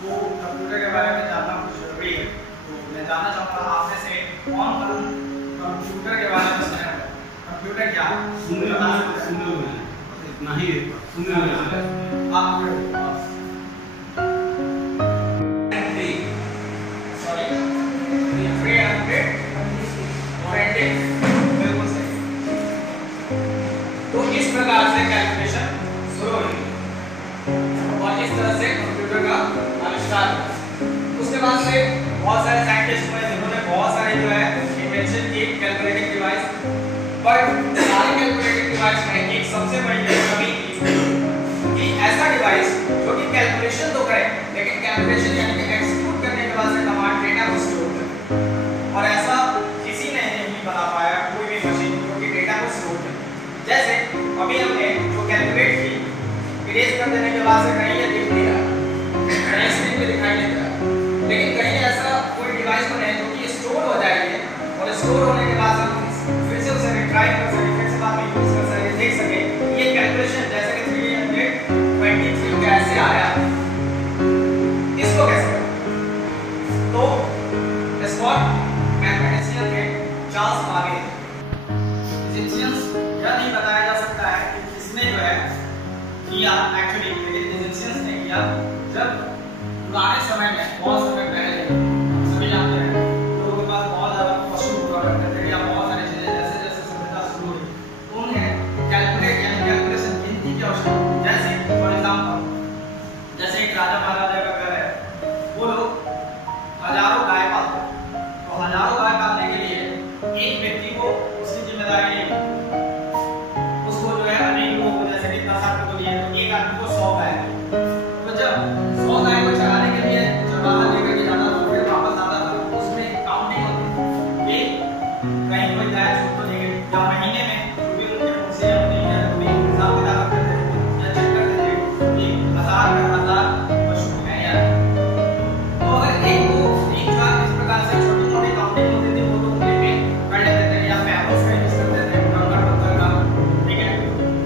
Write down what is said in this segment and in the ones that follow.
वो कंप्यूटर के बारे में जानना कुछ जरूरी है। तो मैं जानना चाहूँगा आप में से कौन कंप्यूटर के बारे में सुना है? कंप्यूटर क्या है? इतना ही तो इस प्रकार से कैलकुलेशन शुरू हुई और इस तरह से कंप्यूटर का आविष्कार हुआ। उसके बाद से बहुत सारे साइंटिस्ट हुए जिन्होंने बहुत सारे जो है इन्वेंशन की कैलकुलेटिंग डिवाइस, बट सारे कैलकुलेटिंग डिवाइस में एक सबसे बड़ी कमी कि ऐसा डिवाइस जो कि कैलकुलेशन तो करे लेकिन कैलकुलेशन यानी कि एग्जीक्यूट करने के बाद से कमांड डेटा को स्टोर करे, और ऐसा किसी ने नहीं बना पाया कोई भी मशीन जो कि डेटा को स्टोर करे। जैसे अभी हमने जो कैलकुलेट की, इरेज कर देने के बाद से कहीं ये दिख नहीं रहा, कहीं स्क्रीन पे दिखाई नहीं दे रहा, लेकिन कहीं ऐसा कोई डिवाइस बने जो कि स्टोर हो जाएगी और स्टोर होने के बाद हम फिर से उसे रिट्राई कर सके, फिर से बाद में यूज कर सके, देख सके ये कैलकुलेशन जैसे कि 323 कैसे आया, इसको कैसे करें। तो स्कॉट मैथमेटिशियन थे चार्ल्स बाबेज। इजिप्शियंस यह नहीं बताया जा सकता है कि किसने जो है किया एक्चुअली, लेकिन इजिप्शियंस ने किया जब पुराने समय में, बहुत समय पहले, सभी जानते हैं लोगों के पास बहुत ज्यादा पशु हुआ करते थे या बहुत सारी चीजें, जैसे जैसे सभ्यता शुरू हुई तो उन्हें कैलकुलेट यानी कैलकुलेशन गिनती की आवश्यकता थी। जैसे फॉर एग्जांपल जैसे एक राजा महाराजा का घर है, वो लोग हजारों गाय पालते, तो हजारों गाय पालने के लिए एक व्यक्ति को उसकी जिम्मेदारी नहीं, उसको जो है अनेक लोगों को, जैसे कि 10 आदमी को लिए तो एक आदमी को 100 गाय, तो जब 100 गाय को चराने के लिए जब बाहर लेकर के जाता था फिर वापस आता था, उसमें काउंटिंग होती कि कहीं कोई गाय छूट तो नहीं गई, या महीने में जो भी उनके खुशी अपनी या जो भी हिसाब किताब करते थे या चेक करते थे कि 1000 का 1000 पशु हैं या नहीं। तो अगर एक को एक बार इस प्रकार से छोटी छोटी काउंटिंग होती थी, वो तो उनके कर लेते थे या पैरों से यूज करते थे कंकड़ पत्थर का, ठीक है।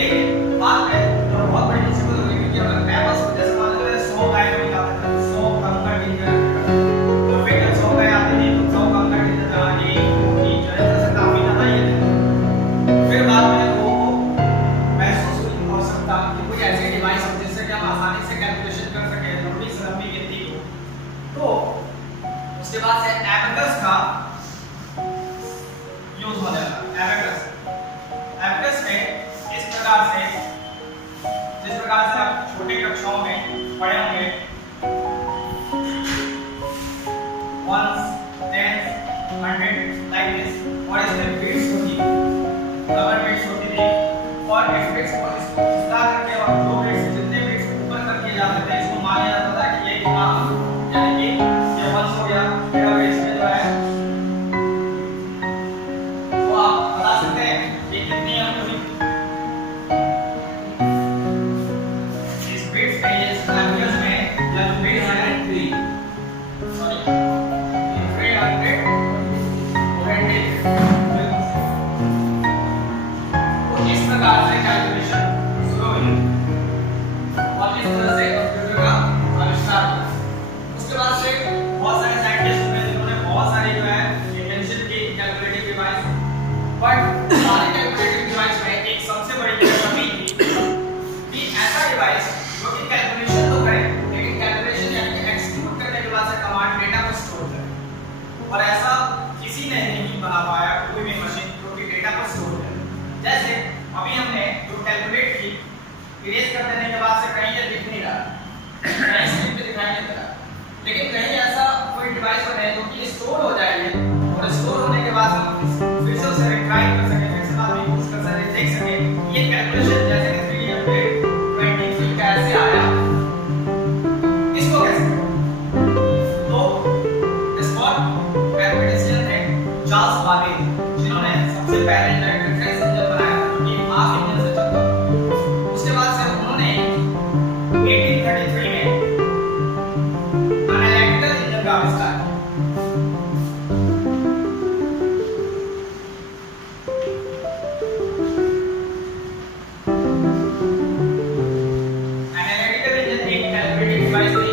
लेकिन बाद में जो बहुत बड़ी मुसीबत हुई कि अगर पैरों से जैसे मान लीजिए 100 गाय को निकालते थे, 100 कंकड़ गिन के रखते थे, तो फिर जब 100 गाय आती थी तो 100 कंकड़ गिनते थे, 1 2 3 4 ऐसे काफी ज्यादा ही थे। फिर बाद में लोगों को महसूस हुई आवश्यकता कि कोई ऐसी डिवाइस हो जिससे कि हम आसानी से कैलकुलेशन कर सके लंबी से लंबी गिनती को। तो उसके बाद से एबेकस का यूज होने लगा। एबेकस में इस प्रकार से, जिस प्रकार से आप छोटे कक्षाओं में पढ़े होंगे, 1s 10s 100 लाइक दिस, और इसमें बिट्स होती थी, डबल बिट्स होती थी, और इस बिट्स को विस्तार करके और दो बिट्स जितने बिट्स ऊपर करके जाते थे इसको माना जाता था कि ये इतना, यानी कि ये 1 हो गया। फिर अब इसमें जो है वो आप बता सकते हैं ये कितनी है पूरी इस बिट्स में, ये एम्पियर्स में या जो बिट्स है 3 सॉरी 320 तो इस प्रकार से कैलकुलेशन शुरू हुई और इस तरह से कंप्यूटर का आविष्कार हुआ। उसके बाद से बहुत सारे साइंटिस्ट हुए जिन्होंने बहुत सारी जो है इन्वेंशन की कैलकुलेटिंग डिवाइस, बट सारे कैलकुलेटिंग डिवाइस में एक सबसे बड़ी कमी थी कि ऐसा डिवाइस जो कि कैलकुलेशन तो करे लेकिन कैलकुलेशन यानी कि एग्जीक्यूट करने के बाद से कमांड डेटा को स्टोर करे, और ऐसा किसी ने नहीं बना पाया कोई भी मशीन जो कि डेटा को स्टोर करे। जैसे अभी हमने जो कैलकुलेट की, इरेज कर देने के बाद से कहीं ये दिख नहीं रहा, कहीं स्क्रीन पे दिखाई नहीं दे रहा, लेकिन कहीं ऐसा कोई डिवाइस बने जो कि स्टोर हो जाएगी और स्टोर होने के बाद हम फिर से उसे रिट्राई कर सके, फिर से बाद में यूज कर सके, देख सके ये कैलकुलेशन जैसे कि 323 कैसे आया, इसको कैसे करें। तो स्कॉट मैथमेटिशियन थे चार्ल्स बाबेज, जिन्होंने सबसे पहले इलेक्ट्रिक इंजन बनाया जो कि हाफ इंजन से चलता था। उसके बाद से उन्होंने 1833 में एनालिटिकल इंजन का आविष्कार किया। एनालिटिकल इंजन एक कैलकुलेटिंग डिवाइस थी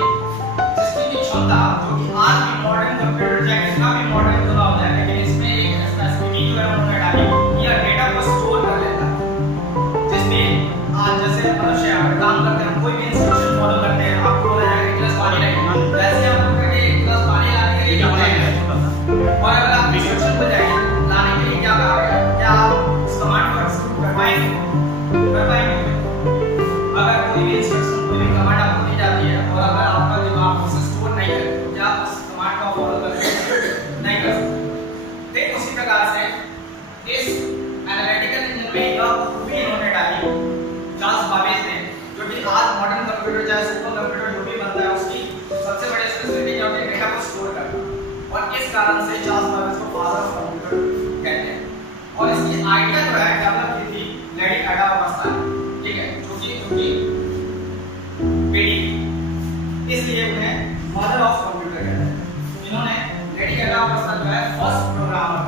आइडिया जो है डेवलप की थी लेडी एडा अवस्था, ठीक है, जो कि बेटी, इसलिए उन्हें मदर ऑफ कंप्यूटर कहते हैं। इन्होंने लेडी एडा अवस्था जो है फर्स्ट प्रोग्रामर,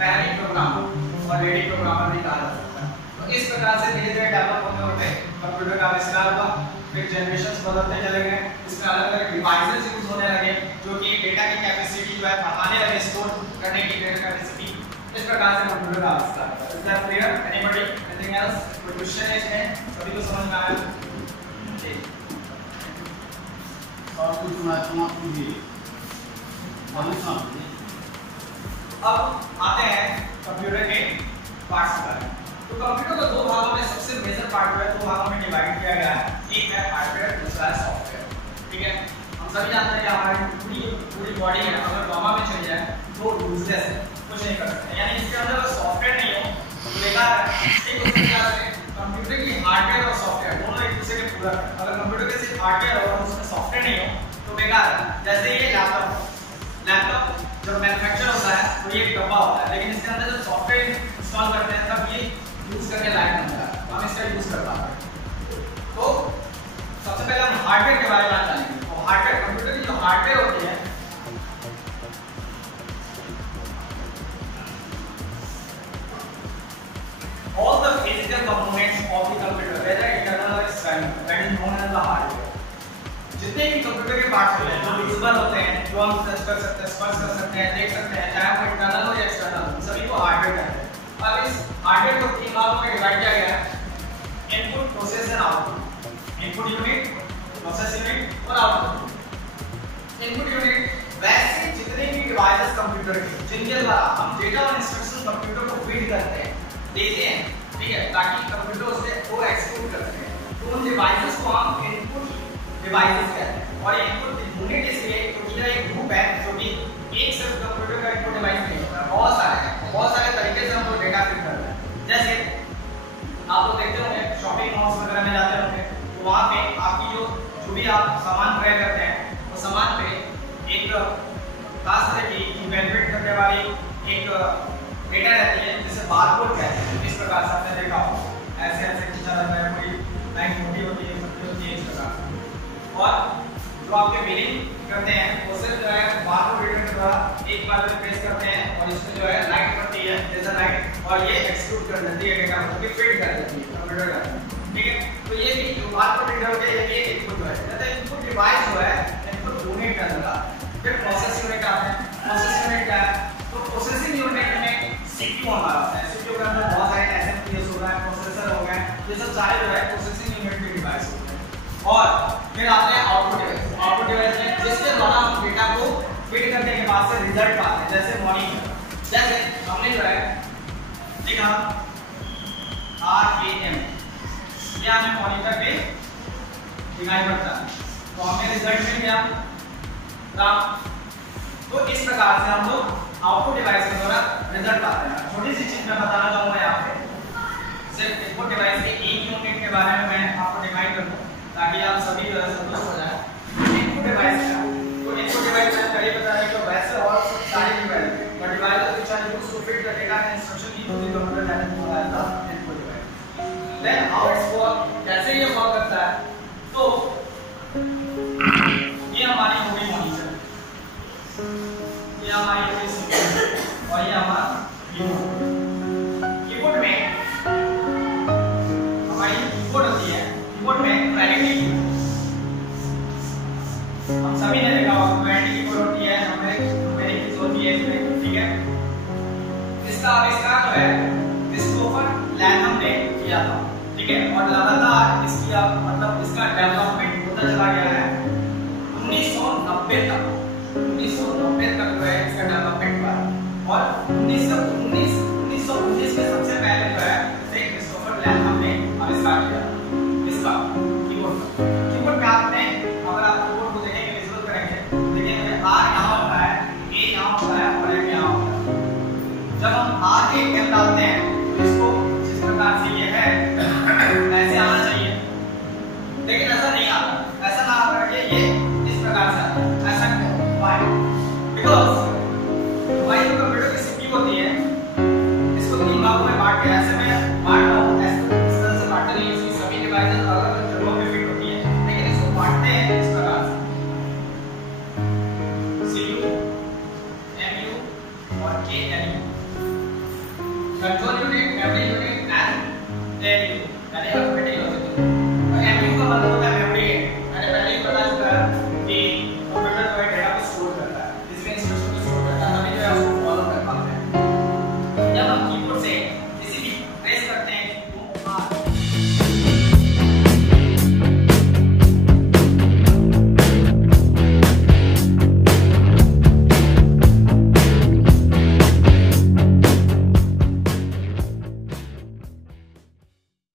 पहली प्रोग्रामर और लेडी प्रोग्रामर भी कहा जाता है। तो इस प्रकार से धीरे धीरे डेवलप होते होते कंप्यूटर का आविष्कार हुआ, फिर जनरेशंस बदलते चले गए, इसमें अलग अलग डिवाइसेस यूज होने लगे जो कि डेटा की कैपेसिटी जो है बढ़ाने लगे, स्टोर करने की डेटा कैपेसिटी। इस प्रकार से कंप्यूटर का आविष्कार हुआ। Is that clear? Anybody? Anything else? कोई क्वेश्चन है इसमें? सभी को समझ में आया? ठीक। और कुछ महत्वपूर्ण कीजिए। अब आते हैं कंप्यूटर के पार्ट्स पर। तो कंप्यूटर को दो भागों में, सबसे मेजर पार्ट जो है दो भागों में डिवाइड किया गया है। एक है हार्डवेयर, दूसरा है सॉफ्टवेयर, ठीक है। हम सभी जानते हैं कि हमारी पूरी बॉडी है अगर कोमा में चली जाए तो यूजलेस है, कुछ नहीं कर सकते। यानी इसके अंदर अगर सॉफ्टवेयर नहीं हो तो बेकार है। ठीक उसी प्रकार से कंप्यूटर की हार्डवेयर और सॉफ्टवेयर दोनों एक दूसरे के पूरक है। अगर कंप्यूटर के सिर्फ हार्डवेयर हो और उसमें सॉफ्टवेयर नहीं हो तो बेकार है। जैसे ये लैपटॉप जब मैन्युफैक्चर होता है तो ये एक डब्बा होता है, लेकिन इसके अंदर जब सॉफ्टवेयर इंस्टॉल करते हैं तब ये यूज करने लायक बनता है, हम इसका यूज कर पाते हैं। तो सबसे पहले हम हार्डवेयर के बारे में जानेंगे। तो हार्डवेयर, कंप्यूटर की जो हार्डवेयर होती है all the physical components of the computer whether internal or external that is known as the hardware। जितने भी कंप्यूटर के पार्ट्स होते हैं जो विजिबल होते हैं, जो हम टच कर सकते हैं, स्पर्श कर सकते हैं, देख सकते हैं, चाहे वो इंटरनल हो या एक्सटर्नल, सभी को हार्डवेयर कहते हैं। अब इस हार्डवेयर को तीन भागों में डिवाइड किया गया है, input, process and output. Input unit, process unit और आउटपुट। इनपुट यूनिट वैसे जितने भी डिवाइसेस कंप्यूटर के जिनके द्वारा हम डेटा और इंस्ट्रक्शन कंप्यूटर को फीड करते हैं, देते हैं, ठीक है, ताकि कंप्यूटर उससे वो एक्सक्यूट कर सके, तो उन डिवाइसेस को हम इनपुट डिवाइसेस कहते हैं। और इनपुट यूनिट इसलिए क्योंकि यह एक ग्रुप है जो कि एक सिर्फ कंप्यूटर का इनपुट डिवाइस नहीं होता, बहुत सारे तरीके से हम लोग डेटा फीड करते हैं। जैसे आप लोग देखते होंगे शॉपिंग मॉल्स वगैरह में जाते होंगे तो वहां पे आपकी जो भी आप सामान क्रय करते हैं वो सामान पे एक खास तरह की इवैल्यूएट करने वाली एक डेटा रहती है जिसे बारकोड कहते हैं। इस प्रकार से आपने देखा हो, ऐसे ऐसे खींचा रहता है, कोई लाइन मोटी होती है, पतली होती है, इस प्रकार। और जो आपके बिलिंग करते हैं वो सिर्फ जो है बारकोड रीडर के द्वारा एक बार में प्रेस करते हैं और इसमें जो है लाइट पड़ती है, लेजर लाइट, और ये एक्सक्यूट कर देती है डेटा को, कि फीड कर देती है कंप्यूटर का, ठीक है। तो ये भी जो बारकोड रीडर होता है ये इनपुट जो है, मतलब इनपुट डिवाइस जो है इनपुट यूनिट के अंदर आता है। फिर प्रोसेस यूनिट आते हैं। प्रोसेस यूनिट क्या है? तो प्रोसेसिंग यूनिट में सीपीयू हमारा होता है। सीपीयू के अंदर बहुत सारे एसएमपीएस हो गए, प्रोसेसर हो गए, ये सब सारे जो है प्रोसेसिंग यूनिट के डिवाइस होते हैं। और फिर आते हैं आउटपुट डिवाइस। आउटपुट डिवाइस में जिसके द्वारा हम डेटा को फीड करने के बाद से रिजल्ट पाते हैं, जैसे मॉनिटर। जैसे हमने जो है लिखा RAM, ये हमें मॉनिटर पे दिखाई पड़ता है, तो हमें रिजल्ट मिल गया राम। तो इस प्रकार से हम लोग आउटपुट डिवाइस के द्वारा रिजल्ट पाते हैं। छोटी सी चीज मैं बताना चाहूंगा यहाँ पे, सिर्फ इनपुट डिवाइस के एक यूनिट के बारे में मैं आपको डिफाइन कर दूं ताकि आप सभी जो है संतुष्ट हो जाए। इनपुट डिवाइस क्या? तो इनपुट डिवाइस मैंने पहले बताया कि वैसे और सारे device, but device which are used to feed the data and instruction in the computer that is known as the input device. Then how it's work, कैसे ये वर्क करता है? तो ये हमारी होगी मॉनिटर, ये हमारी होगी सीपीयू और ये हमारा कीबोर्ड। कीबोर्ड में हमारी कीबोर्ड होती है, कीबोर्ड में क्वालिटी हम सभी ने देखा होगा, क्वालिटी कीबोर्ड होती है, न्यूमेरिक कीज होती है इसमें, ठीक है। इसका आविष्कार जो है क्रिस्टोफर लैथम ने किया था, ठीक है, और लगातार इसकी मतलब इसका डेवलपमेंट होता चला गया है 1990 तक जो है इसका डेवलपमेंट हुआ, और 1919